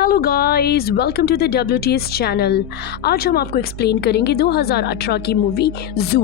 Hello guys, welcome to the WTS channel. आज हम आपको एक्सप्लेन करेंगे 2018 की मूवी जू।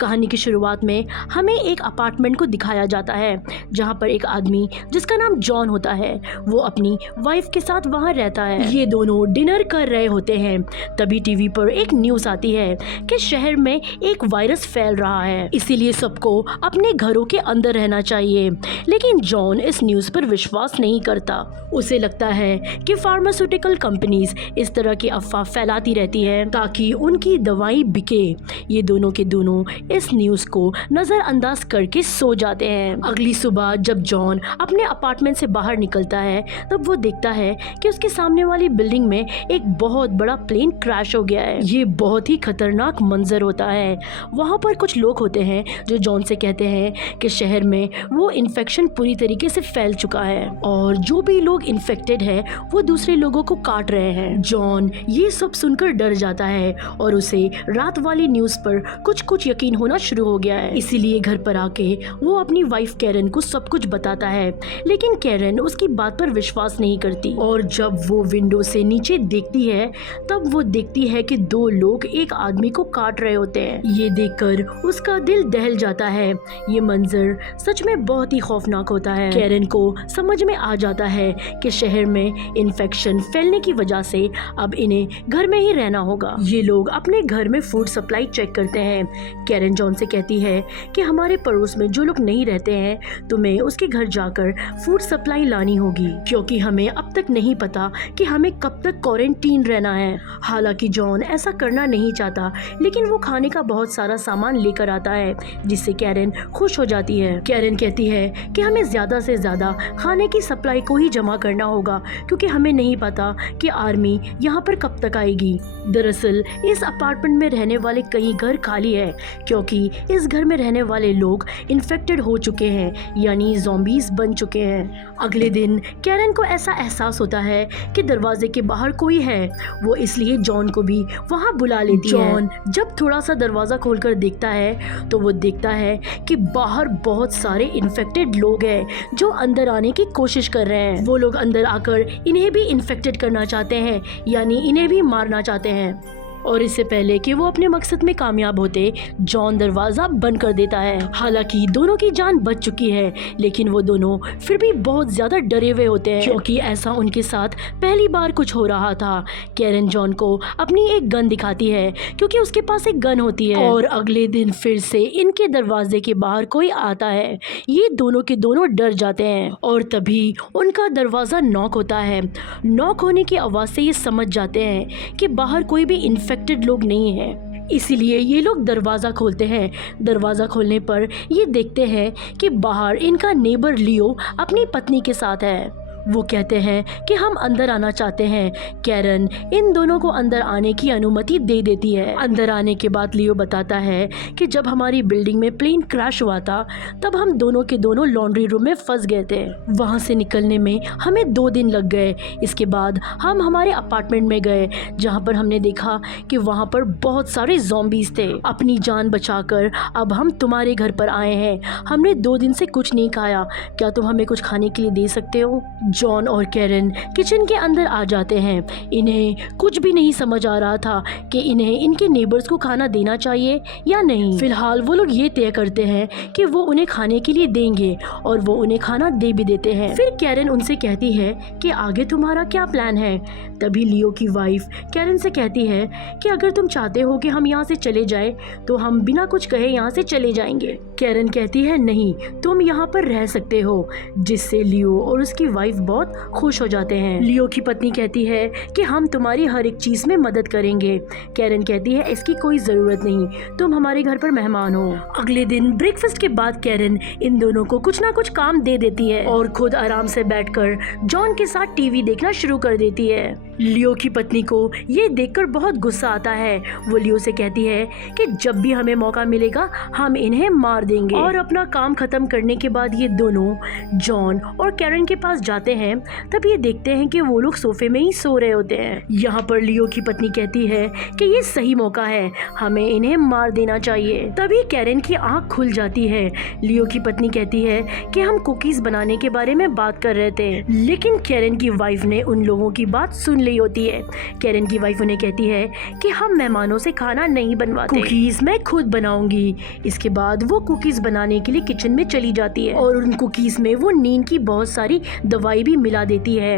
कहानी की शुरुआत में हमें एक अपार्टमेंट को दिखाया जाता है जहां पर एक आदमी जिसका नाम जॉन होता है वो अपनी वाइफ के साथ वहां रहता है। ये दोनों डिनर कर रहे होते हैं, तभी टीवी पर एक न्यूज़ आती है कि शहर में एक वायरस फैल रहा है, इसीलिए सबको अपने घरों के अंदर रहना चाहिए। लेकिन जॉन इस न्यूज़ पर विश्वास नहीं करता। उसे लगता है कि फार्मास्यूटिकल कंपनीज इस तरह की अफवाह फैलाती रहती है ताकि उनकी दवाई बिके। ये दोनों के दोनों इस न्यूज़ को नज़रअंदाज करके सो जाते हैं। अगली सुबह जब जॉन अपने अपार्टमेंट से बाहर निकलता है तब वो देखता है कि उसके सामने वाली बिल्डिंग में एक बहुत बड़ा प्लेन क्रैश हो गया है। ये बहुत ही खतरनाक मंजर होता है। वहाँ पर कुछ लोग होते हैं जो जॉन से कहते हैं कि शहर में वो इन्फेक्शन पूरी तरीके से फैल चुका है और जो भी लोग इन्फेक्टेड है वो दूसरे लोगों को काट रहे हैं। जॉन ये सब सुनकर डर जाता है और उसे रात वाली न्यूज़ पर कुछ यकीन होना शुरू हो गया है। इसीलिए घर पर आके वो अपनी वाइफ कैरन को सब कुछ बताता है, लेकिन कैरन उसकी बात पर विश्वास नहीं करती और जब वो विंडो से नीचे देखती है तब वो देखती है कि दो लोग एक आदमी को काट रहे होते हैं। ये देखकर उसका दिल दहल जाता है। ये मंजर सच में बहुत ही खौफनाक होता है। कैरन को समझ में आ जाता है कि शहर में इन्फेक्शन फैलने की वजह से अब इन्हें घर में ही रहना होगा। ये लोग अपने घर में फूड सप्लाई चेक करते हैं। कैरन जॉन से कहती है कि हमारे पड़ोस में जो लोग नहीं रहते हैं तुम्हें उसके घर जाकर फूड सप्लाई लानी होगी, क्योंकि हमें अब तक नहीं पता कि हमें कब तक क्वारंटीन रहना है। हालांकि जॉन ऐसा करना नहीं चाहता, लेकिन वो खाने का बहुत सारा सामान लेकर आता है जिससे कैरन खुश हो जाती है। कैरन कहती है कि हमें ज्यादा से ज्यादा खाने की सप्लाई को ही जमा करना होगा क्योंकि हमें नहीं पता कि आर्मी यहाँ पर कब तक आएगी। दरअसल इस अपार्टमेंट में रहने वाले कई घर खाली है क्योंकि इस घर में रहने वाले लोग इन्फेक्टेड हो चुके हैं, यानी ज़ॉम्बीज बन चुके हैं। अगले दिन कैरन को ऐसा एहसास होता है कि दरवाजे के बाहर कोई है। वो इसलिए जॉन को भी वहाँ बुला लेती है। जॉन जब थोड़ा सा दरवाज़ा खोलकर देखता है तो वो देखता है कि बाहर बहुत सारे इन्फेक्टेड लोग हैं जो अंदर आने की कोशिश कर रहे हैं। वो लोग अंदर आकर इन्हें भी इन्फेक्टेड करना चाहते हैं, यानी इन्हें भी मारना चाहते हैं। और इससे पहले कि वो अपने मकसद में कामयाब होते जॉन दरवाज़ा बंद कर देता है। हालांकि दोनों की जान बच चुकी है, लेकिन वो दोनों फिर भी बहुत ज़्यादा डरे हुए होते हैं क्योंकि ऐसा उनके साथ पहली बार कुछ हो रहा था। कैरन जॉन को अपनी एक गन दिखाती है क्योंकि उसके पास एक गन होती है और अगले दिन फिर से इनके दरवाजे के बाहर कोई आता है। ये दोनों के दोनों डर जाते हैं और तभी उनका दरवाज़ा नॉक होता है। नॉक होने की आवाज़ से ये समझ जाते हैं कि बाहर कोई भी इन्फेक्टेड लोग नहीं है, इसीलिए ये लोग दरवाज़ा खोलते हैं। दरवाज़ा खोलने पर ये देखते हैं कि बाहर इनका नेबर लियो अपनी पत्नी के साथ है। वो कहते हैं कि हम अंदर आना चाहते हैं। कैरन इन दोनों को अंदर आने की अनुमति दे देती है। अंदर आने के बाद लियो बताता है कि जब हमारी बिल्डिंग में प्लेन क्रैश हुआ था तब हम दोनों के दोनों लॉन्ड्री रूम में फंस गए थे। वहाँ से निकलने में हमें 2 दिन लग गए। इसके बाद हम हमारे अपार्टमेंट में गए जहाँ पर हमने देखा कि वहाँ पर बहुत सारे ज़ॉम्बीज थे। अपनी जान बचाकर अब हम तुम्हारे घर पर आए हैं। हमने 2 दिन से कुछ नहीं खाया, क्या तुम हमें कुछ खाने के लिए दे सकते हो? जॉन और कैरन किचन के अंदर आ जाते हैं। इन्हें कुछ भी नहीं समझ आ रहा था कि इन्हें इनके नेबर्स को खाना देना चाहिए या नहीं। फिलहाल वो लोग ये तय करते हैं कि वो उन्हें खाने के लिए देंगे और वो उन्हें खाना दे भी देते हैं। फिर कैरन उनसे कहती है कि आगे तुम्हारा क्या प्लान है? तभी लियो की वाइफ कैरन से कहती है कि अगर तुम चाहते हो कि हम यहाँ से चले जाए तो हम बिना कुछ कहे यहाँ से चले जाएंगे। कैरन कहती है नहीं, तुम यहाँ पर रह सकते हो, जिससे लियो और उसकी वाइफ बहुत खुश हो जाते हैं। लियो की पत्नी कहती है कि हम तुम्हारी हर एक चीज में मदद करेंगे। कैरन कहती है इसकी कोई जरूरत नहीं, तुम हमारे घर पर मेहमान हो। अगले दिन ब्रेकफास्ट के बाद कैरन इन दोनों को कुछ ना कुछ काम दे देती है और खुद आराम से बैठकर जॉन के साथ टीवी देखना शुरू कर देती है। लियो की पत्नी को ये देखकर बहुत गुस्सा आता है। वो लियो से कहती है कि जब भी हमें मौका मिलेगा हम इन्हें मार देंगे। और अपना काम खत्म करने के बाद ये दोनों जॉन और कैरन के पास जाते जाते हैं तब ये देखते हैं कि वो लोग सोफे में ही सो रहे होते हैं। यहाँ पर लियो की पत्नी कहती है कि ये सही मौका है, हमें इन्हें मार देना चाहिए। तभी कैरन की आंख खुल जाती है। लियो की पत्नी कहती है कि हम कुकीज बनाने के बारे में बात कर रहे थे, लेकिन कैरन की वाइफ ने उन लोगों की बात सुन ली होती है। कैरन की वाइफ उन्हें कहती है कि हम मेहमानों से खाना नहीं बनवाते, कुकीज मैं खुद बनाऊंगी। इसके बाद वो कुकीज बनाने के लिए किचन में चली जाती है और उन कुकीज में वो नींद की बहुत सारी दवाई भी मिला देती है।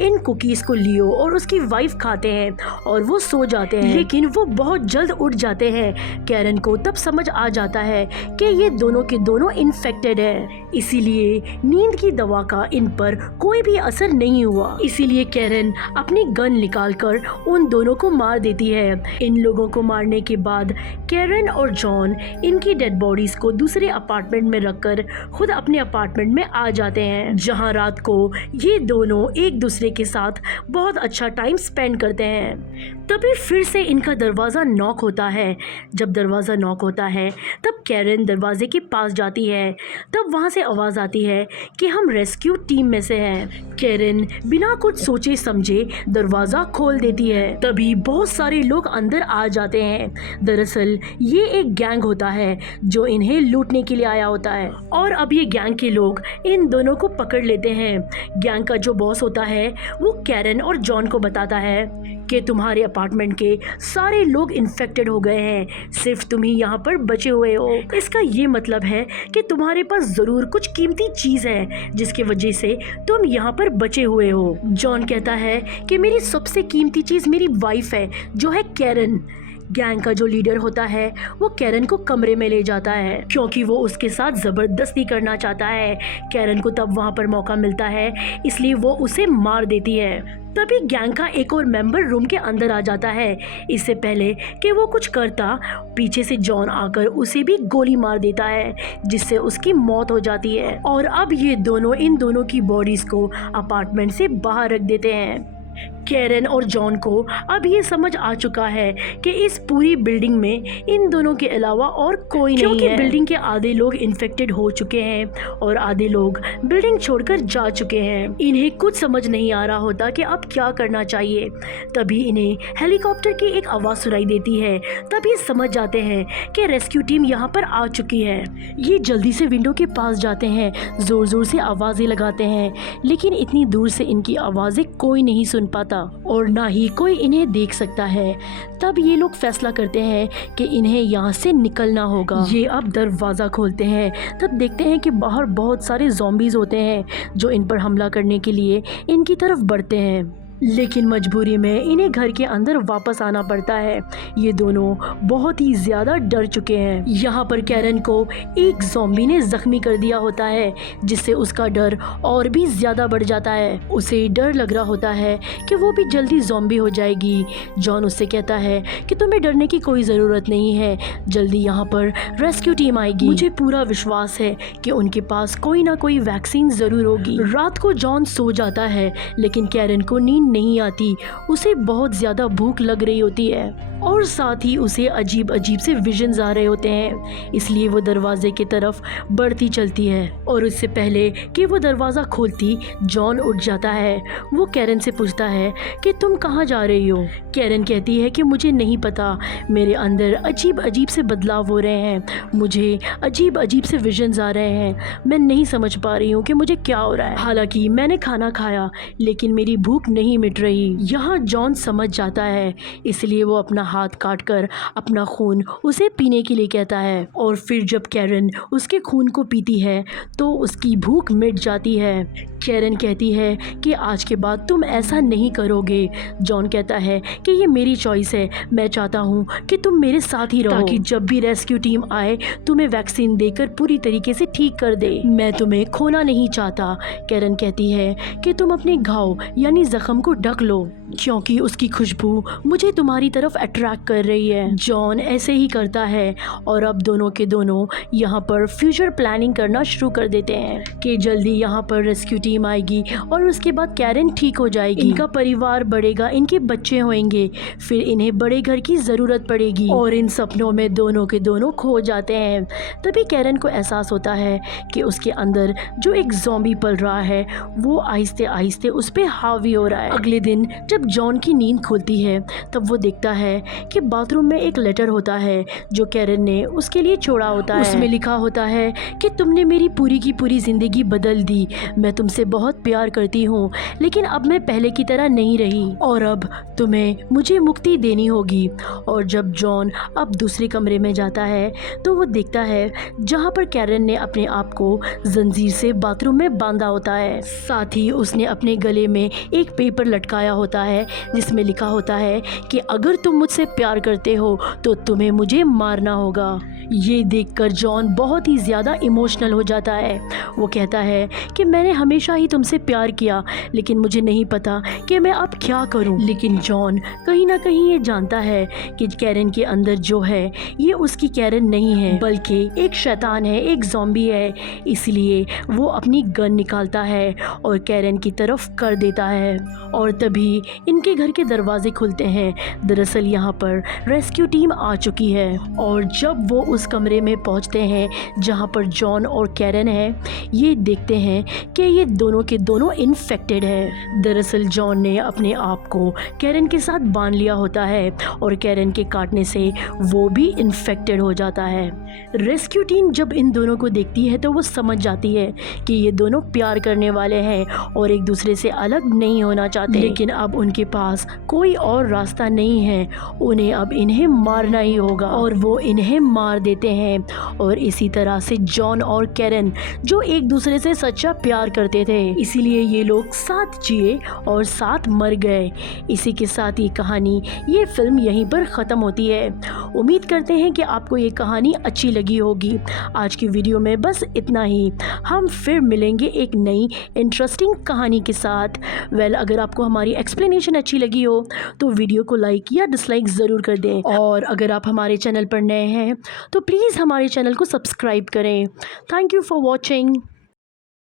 इन कुकीज को लियो और उसकी वाइफ खाते हैं और वो सो जाते हैं, लेकिन वो बहुत जल्द उठ जाते हैं। कैरन को तब समझ आ जाता है कि ये दोनों के दोनों इन्फेक्टेड है, इसीलिए नींद की दवा का इन पर कोई भी असर नहीं हुआ। इसीलिए कैरन अपनी गन निकालकर उन दोनों को मार देती है। इन लोगों को मारने के बाद कैरन और जॉन इनकी डेड बॉडीज को दूसरे अपार्टमेंट में रखकर खुद अपने अपार्टमेंट में आ जाते हैं, जहां रात को ये दोनों एक दूसरे के साथ बहुत अच्छा टाइम स्पेंड करते हैं। तभी फिर से इनका दरवाज़ा नॉक होता है। जब दरवाज़ा नॉक होता है तब कैरन दरवाजे के पास जाती है। तब वहाँ से आवाज़ आती है कि हम रेस्क्यू टीम में से हैं। कैरन बिना कुछ सोचे समझे दरवाज़ा खोल देती है। तभी बहुत सारे लोग अंदर आ जाते हैं। दरअसल ये एक गैंग होता है जो इन्हें लूटने के लिए आया होता है और अब ये गैंग के लोग इन दोनों को पकड़ लेते हैं। गैंग का जो बॉस होता है वो कैरन और जॉन को बताता है कि तुम्हारे अपार्टमेंट के सारे लोग इन्फेक्टेड हो गए हैं, सिर्फ तुम ही यहाँ पर बचे हुए हो। इसका ये मतलब है कि तुम्हारे पास ज़रूर कुछ कीमती चीज़ है जिसकी वजह से तुम यहाँ पर बचे हुए हो। जॉन कहता है कि मेरी सबसे कीमती चीज़ मेरी वाइफ है जो है कैरन। गैंग का जो लीडर होता है वो कैरन को कमरे में ले जाता है क्योंकि वो उसके साथ ज़बरदस्ती करना चाहता है। कैरन को तब वहाँ पर मौका मिलता है, इसलिए वो उसे मार देती है। तभी गैंग का एक और मेंबर रूम के अंदर आ जाता है। इससे पहले कि वो कुछ करता, पीछे से जॉन आकर उसे भी गोली मार देता है जिससे उसकी मौत हो जाती है। और अब ये दोनों इन दोनों की बॉडीज को अपार्टमेंट से बाहर रख देते हैं। कैरन और जॉन को अब ये समझ आ चुका है कि इस पूरी बिल्डिंग में इन दोनों के अलावा और कोई नहीं है, क्योंकि बिल्डिंग के आधे लोग इन्फेक्टेड हो चुके हैं और आधे लोग बिल्डिंग छोड़कर जा चुके हैं। इन्हें कुछ समझ नहीं आ रहा होता कि अब क्या करना चाहिए। तभी इन्हें हेलीकॉप्टर की एक आवाज़ सुनाई देती है। तब ये समझ जाते हैं कि रेस्क्यू टीम यहाँ पर आ चुकी है। ये जल्दी से विंडो के पास जाते हैं, ज़ोर ज़ोर से आवाज़ें लगाते हैं, लेकिन इतनी दूर से इनकी आवाज़ें कोई नहीं सुन पाता और ना ही कोई इन्हें देख सकता है। तब ये लोग फैसला करते हैं कि इन्हें यहाँ से निकलना होगा। ये अब दरवाज़ा खोलते हैं, तब देखते हैं कि बाहर बहुत सारे ज़ॉम्बीज़ होते हैं जो इन पर हमला करने के लिए इनकी तरफ बढ़ते हैं, लेकिन मजबूरी में इन्हें घर के अंदर वापस आना पड़ता है। ये दोनों बहुत ही ज़्यादा डर चुके हैं। यहाँ पर कैरन को एक ज़ॉम्बी ने ज़ख्मी कर दिया होता है जिससे उसका डर और भी ज़्यादा बढ़ जाता है। उसे डर लग रहा होता है कि वो भी जल्दी ज़ॉम्बी हो जाएगी। जॉन उससे कहता है कि तुम्हें डरने की कोई ज़रूरत नहीं है, जल्दी यहाँ पर रेस्क्यू टीम आएगी। मुझे पूरा विश्वास है कि उनके पास कोई ना कोई वैक्सीन ज़रूर होगी। रात को जॉन सो जाता है, लेकिन कैरन को नींद नहीं आती। उसे बहुत ज़्यादा भूख लग रही होती है और साथ ही उसे अजीब अजीब से विजन्स आ रहे होते हैं, इसलिए वो दरवाजे की तरफ बढ़ती चलती है। और उससे पहले कि वो दरवाज़ा खोलती, जॉन उठ जाता है। वो कैरन से पूछता है कि तुम कहाँ जा रही हो। कैरन कहती है कि मुझे नहीं पता, मेरे अंदर अजीब अजीब से बदलाव हो रहे हैं, मुझे अजीब अजीब से विजन्स आ रहे हैं, मैं नहीं समझ पा रही हूँ कि मुझे क्या हो रहा है। हालांकि मैंने खाना खाया लेकिन मेरी भूख नहीं मिट रही। यहाँ जॉन समझ जाता है, इसलिए वो अपना हाथ काटकर अपना खून उसे पीने के लिए कहता है। और फिर जब कैरन उसके खून को पीती है तो उसकी भूख मिट जाती है। कैरन कहती है कि आज के बाद तुम ऐसा नहीं करोगे। जॉन कहता है कि ये मेरी चॉइस है, मैं चाहता हूँ कि तुम मेरे साथ ही रहो ताकि जब भी रेस्क्यू टीम आए तुम्हें वैक्सीन देकर पूरी तरीके से ठीक कर दे। मैं तुम्हें खोना नहीं चाहता। कैरन कहती है कि तुम अपने घाव यानी जख्म को ढक लो। क्योंकि उसकी खुशबू मुझे तुम्हारी तरफ अट्रैक्ट कर रही है। जॉन ऐसे ही करता है और अब दोनों के दोनों यहाँ पर फ्यूचर प्लानिंग करना शुरू कर देते हैं कि जल्दी यहाँ पर रेस्क्यू टीम आएगी और उसके बाद कैरन ठीक हो जाएगी, इनका परिवार बढ़ेगा, इनके बच्चे होंगे, फिर इन्हें बड़े घर की ज़रूरत पड़ेगी। और इन सपनों में दोनों के दोनों खो जाते हैं। तभी कैरन को एहसास होता है कि उसके अंदर जो एक ज़ॉम्बी पल रहा है वो आहिस्ते आहिस्ते उस पर हावी हो रहा है। अगले दिन जब जॉन की नींद खुलती है तब वो देखता है कि बाथरूम में एक लेटर होता है जो कैरन ने उसके लिए छोड़ा होता है। उसमें लिखा होता है कि तुमने मेरी पूरी की पूरी ज़िंदगी बदल दी, मैं तुमसे बहुत प्यार करती हूँ, लेकिन अब मैं पहले की तरह नहीं रही और अब तुम्हें मुझे मुक्ति देनी होगी। और जब जॉन अब दूसरे कमरे में जाता है तो वो देखता है जहाँ पर कैरन ने अपने आप को जंजीर से बाथरूम में बांधा होता है। साथ ही उसने अपने गले में एक पेपर लटकाया होता है जिसमें लिखा होता है कि अगर तुम मुझसे प्यार करते हो तो तुम्हें मुझे मारना होगा। ये देखकर जॉन बहुत ही ज़्यादा इमोशनल हो जाता है। वो कहता है कि मैंने हमेशा ही तुमसे प्यार किया, लेकिन मुझे नहीं पता कि मैं अब क्या करूं। लेकिन जॉन कहीं ना कहीं ये जानता है कि कैरन के अंदर जो है ये उसकी कैरन नहीं है, बल्कि एक शैतान है, एक ज़ॉम्बी है। इसलिए वो अपनी गन निकालता है और कैरन की तरफ कर देता है और तभी इनके घर के दरवाजे खुलते हैं। दरअसल यहाँ पर रेस्क्यू टीम आ चुकी है और जब वो उस कमरे में पहुंचते हैं जहां पर जॉन और कैरन है, ये देखते हैं कि ये दोनों के दोनों इन्फेक्टेड है। दरअसल जॉन ने अपने आप को कैरन के साथ बांध लिया होता है और कैरन के काटने से वो भी इन्फेक्टेड हो जाता है। रेस्क्यू टीम जब इन दोनों को देखती है तो वो समझ जाती है कि ये दोनों प्यार करने वाले हैं और एक दूसरे से अलग नहीं होना चाहते, लेकिन अब उनके पास कोई और रास्ता नहीं है, उन्हें अब इन्हें मारना ही होगा। और वो इन्हें मार देते हैं और इसी तरह से जॉन और कैरन जो एक दूसरे से सच्चा प्यार करते थे, इसीलिए ये लोग साथ जिए और साथ मर गए। इसी के साथ ये कहानी, ये फिल्म यहीं पर ख़त्म होती है। उम्मीद करते हैं कि आपको ये कहानी अच्छी लगी होगी। आज की वीडियो में बस इतना ही। हम फिर मिलेंगे एक नई इंटरेस्टिंग कहानी के साथ। अगर आपको हमारी एक्सप्लेनेशन अच्छी लगी हो तो वीडियो को लाइक या डिसलाइक ज़रूर कर दें और अगर आप हमारे चैनल पर नए हैं तो प्लीज़ हमारे चैनल को सब्सक्राइब करें। Thank you for watching.